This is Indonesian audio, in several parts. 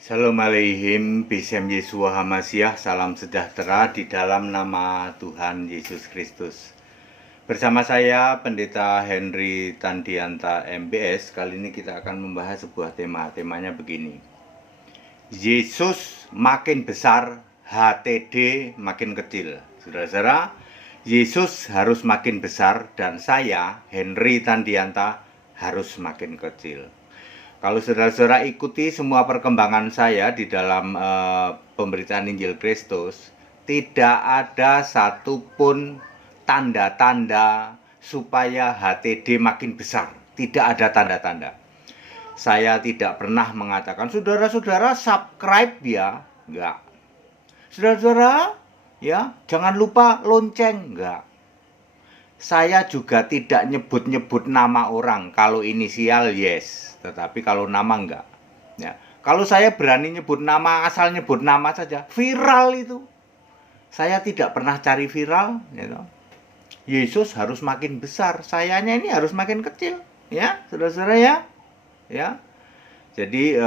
Shalom aleihim, Bisem Yesua Hamasiah, salam sejahtera di dalam nama Tuhan Yesus Kristus. Bersama saya, Pendeta Henry Tandianta MBS, kali ini kita akan membahas sebuah tema. Temanya begini: Yesus makin besar, HTD makin kecil. Saudara-saudara, Yesus harus makin besar dan saya, Henry Tandianta, harus makin kecil. Kalau saudara-saudara ikuti semua perkembangan saya di dalam pemberitaan Injil Kristus, tidak ada satupun tanda-tanda supaya HTD makin besar. Tidak ada tanda-tanda. Saya tidak pernah mengatakan, saudara-saudara subscribe ya, enggak. Saudara-saudara, ya, jangan lupa lonceng, enggak. Saya juga tidak nyebut-nyebut nama orang. Kalau inisial yes, tetapi kalau nama enggak. Ya. Kalau saya berani nyebut nama, asal nyebut nama saja, viral itu. Saya tidak pernah cari viral, gitu. Yesus harus makin besar, sayanya ini harus makin kecil, ya, saudara-saudara ya. Ya. Jadi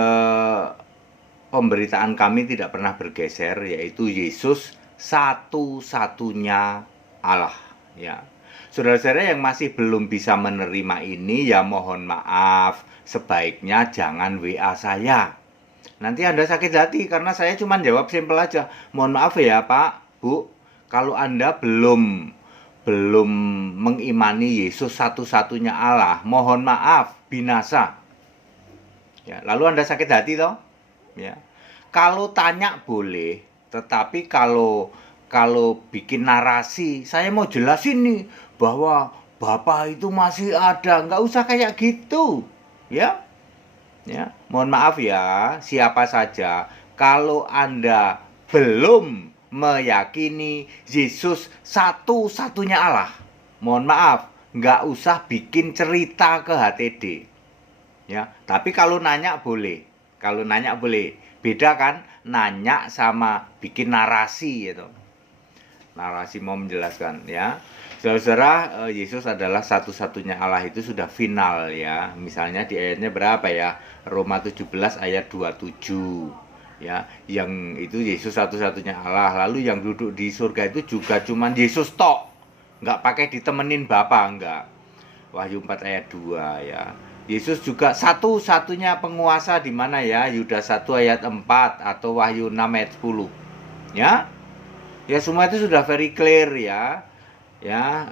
pemberitaan kami tidak pernah bergeser, yaitu Yesus satu-satunya Allah, ya. Saudara-saudara yang masih belum bisa menerima ini, ya mohon maaf, sebaiknya jangan WA saya. Nanti Anda sakit hati karena saya cuma jawab simpel aja. Mohon maaf ya Pak, Bu, kalau Anda belum mengimani Yesus satu-satunya Allah, mohon maaf, binasa. Ya, lalu Anda sakit hati toh? Ya. Kalau tanya boleh, tetapi kalau bikin narasi, saya mau jelasin nih bahwa Bapak itu masih ada, nggak usah kayak gitu, ya. Ya, mohon maaf ya, siapa saja, kalau Anda belum meyakini Yesus satu-satunya Allah, mohon maaf, nggak usah bikin cerita ke HTD, ya. Tapi kalau nanya boleh, beda kan, nanya sama bikin narasi gitu. Narasi mau menjelaskan, ya. Saudara-saudara, Yesus adalah satu-satunya Allah itu sudah final, ya. Misalnya di ayatnya berapa ya? Roma 17 ayat 27. Ya, yang itu Yesus satu-satunya Allah. Lalu yang duduk di surga itu juga cuman Yesus tok. Enggak pakai ditemenin Bapa, enggak. Wahyu 4 ayat 2, ya. Yesus juga satu-satunya penguasa di mana ya? Yudas 1 ayat 4 atau Wahyu 6 ayat 10. Ya. Ya semua itu sudah very clear ya. Ya,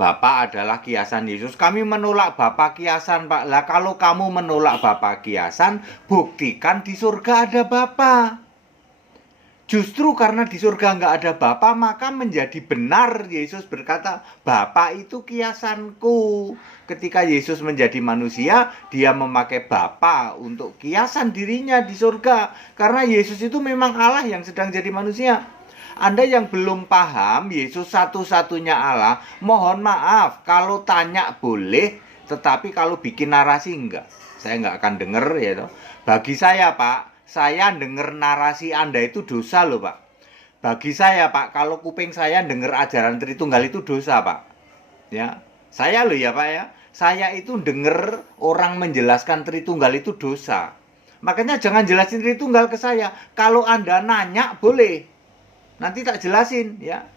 Bapak adalah kiasan Yesus. Kami menolak Bapak kiasan, Pak. Lah kalau kamu menolak Bapak kiasan, buktikan di surga ada Bapak. Justru karena di surga nggak ada Bapa, maka menjadi benar Yesus berkata, Bapa itu kiasanku. Ketika Yesus menjadi manusia, dia memakai Bapa untuk kiasan dirinya di surga. Karena Yesus itu memang Allah yang sedang jadi manusia. Anda yang belum paham Yesus satu-satunya Allah, mohon maaf, kalau tanya boleh, tetapi kalau bikin narasi enggak. Saya nggak akan denger ya toh. Bagi saya Pak, saya denger narasi Anda itu dosa loh Pak. Bagi saya Pak, kalau kuping saya denger ajaran Tritunggal itu dosa Pak. Ya, saya loh ya Pak ya. Saya itu denger orang menjelaskan Tritunggal itu dosa. Makanya jangan jelasin Tritunggal ke saya. Kalau Anda nanya boleh. Nanti tak jelasin ya.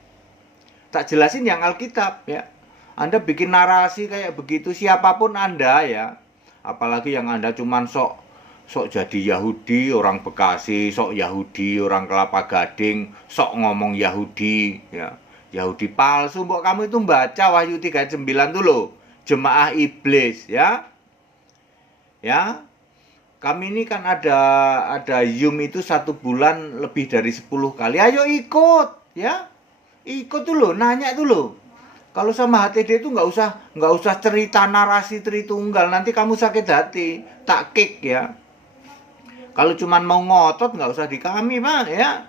Tak jelasin yang Alkitab ya. Anda bikin narasi kayak begitu siapapun Anda ya. Apalagi yang Anda cuman sok jadi Yahudi, orang Bekasi, sok Yahudi, orang Kelapa Gading, sok ngomong Yahudi, ya. Yahudi palsu, mbok kamu itu baca Wahyu 3 ayat 9 tuh loh. Jemaah iblis, ya. Ya. Kami ini kan ada Yum itu 1 bulan lebih dari 10 kali. Ayo ikut, ya. Ikut tuh loh, nanya tuh loh. Kalau sama HTD itu nggak usah cerita narasi Tritunggal, nanti kamu sakit hati, tak kick ya. Kalau cuman mau ngotot nggak usah di kami Pak ya.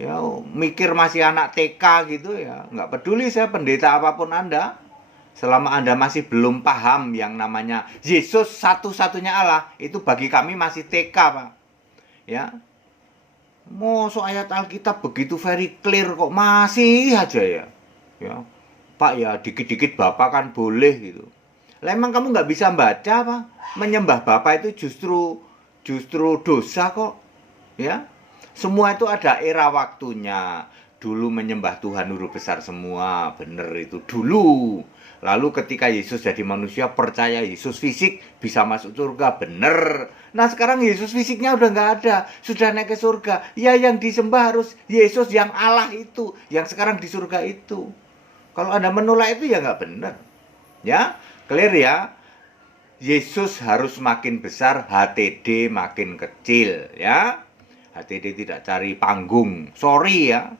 Ya mikir masih anak TK gitu ya. Nggak peduli saya pendeta apapun Anda. Selama Anda masih belum paham yang namanya Yesus satu-satunya Allah, itu bagi kami masih TK Pak. Ya. Mosok ayat Alkitab begitu very clear kok masih aja ya. Ya. Pak ya dikit-dikit Bapak kan boleh gitu. Lah emang kamu nggak bisa baca Pak? Menyembah Bapak itu justru justru dosa kok. Ya. Semua itu ada era waktunya. Dulu menyembah Tuhan huruf besar semua, bener itu dulu. Lalu ketika Yesus jadi manusia, percaya Yesus fisik bisa masuk surga, bener. Nah sekarang Yesus fisiknya udah nggak ada, sudah naik ke surga. Ya yang disembah harus Yesus yang Allah itu, yang sekarang di surga itu. Kalau Anda menolak itu ya nggak bener. Ya, clear ya. Yesus harus makin besar, HTD makin kecil ya. HTD tidak cari panggung. Sorry ya.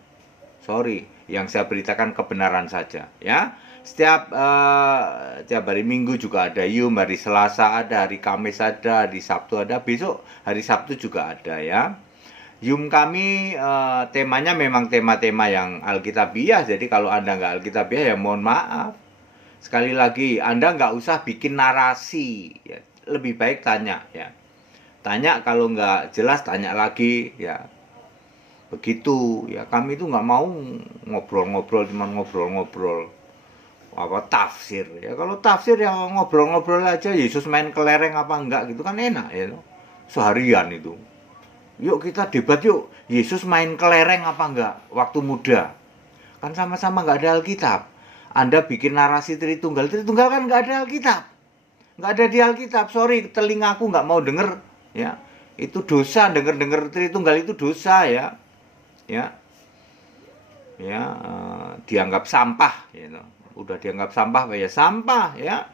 Sorry, yang saya beritakan kebenaran saja ya. Tiap hari Minggu juga ada Yum, hari Selasa ada, hari Kamis ada, hari Sabtu ada, besok hari Sabtu juga ada ya. Yum kami temanya memang tema-tema yang Alkitabiah. Jadi kalau Anda nggak Alkitabiah ya mohon maaf. Sekali lagi, Anda nggak usah bikin narasi ya. Lebih baik tanya ya. Tanya, kalau nggak jelas tanya lagi ya. Begitu ya, kami itu nggak mau ngobrol-ngobrol, cuma ngobrol-ngobrol apa tafsir ya. Kalau tafsir ya ngobrol-ngobrol aja, Yesus main kelereng apa enggak gitu kan enak ya, seharian itu. Yuk kita debat yuk, Yesus main kelereng apa enggak waktu muda, kan sama-sama nggak ada Alkitab. Anda bikin narasi Tritunggal kan nggak ada Alkitab, nggak ada di Alkitab. Sorry, telingaku nggak mau denger ya. Itu dosa, denger Tritunggal itu dosa ya. Dianggap sampah gitu. Udah dianggap sampah ya sampah ya.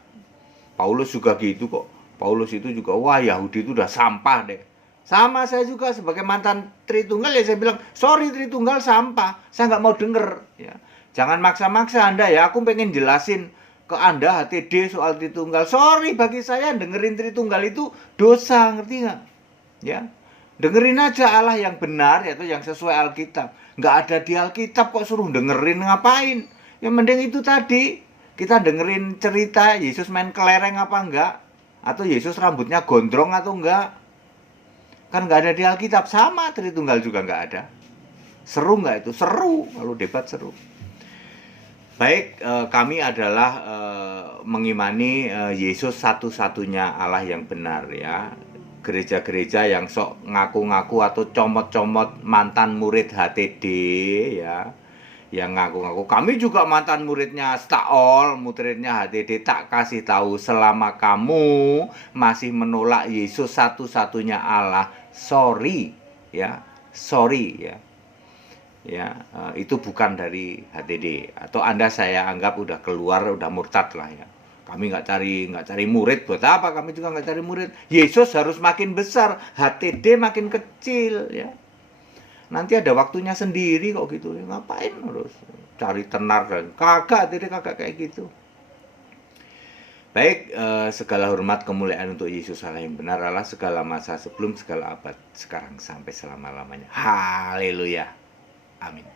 Paulus juga gitu kok. Paulus itu juga, wah Yahudi itu udah sampah deh. Sama saya juga sebagai mantan Tritunggal ya, saya bilang sorry, Tritunggal sampah, saya nggak mau denger ya. Jangan maksa-maksa Anda ya, aku pengen jelasin ke Anda HTD soal Tritunggal. Sorry, bagi saya dengerin Tritunggal itu dosa, ngerti nggak ya. Dengerin aja Allah yang benar, yaitu yang sesuai Alkitab. Nggak ada di Alkitab kok suruh dengerin, ngapain? Yang mending itu tadi, kita dengerin cerita Yesus main kelereng apa enggak, atau Yesus rambutnya gondrong atau enggak. Kan nggak ada di Alkitab. Sama Tritunggal juga nggak ada. Seru nggak itu? Seru, kalau debat seru. Baik, kami adalah mengimani Yesus satu-satunya Allah yang benar ya. Gereja-gereja yang sok ngaku-ngaku atau comot-comot mantan murid HTD ya, yang ngaku-ngaku kami juga mantan muridnya Staol, muridnya HTD, tak kasih tahu, selama kamu masih menolak Yesus satu-satunya Allah, sorry ya, itu bukan dari HTD, atau Anda saya anggap udah keluar, udah murtad lah ya. Kami nggak cari murid, buat apa kami juga nggak cari murid. Yesus harus makin besar, HTD makin kecil ya. Nanti ada waktunya sendiri kok gitu. Ngapain harus cari tenar dan kagak, HTD kagak kayak gitu. Baik, segala hormat kemuliaan untuk Yesus Allah yang benar, Allah segala masa, sebelum segala abad, sekarang sampai selama-lamanya. Haleluya. Amin.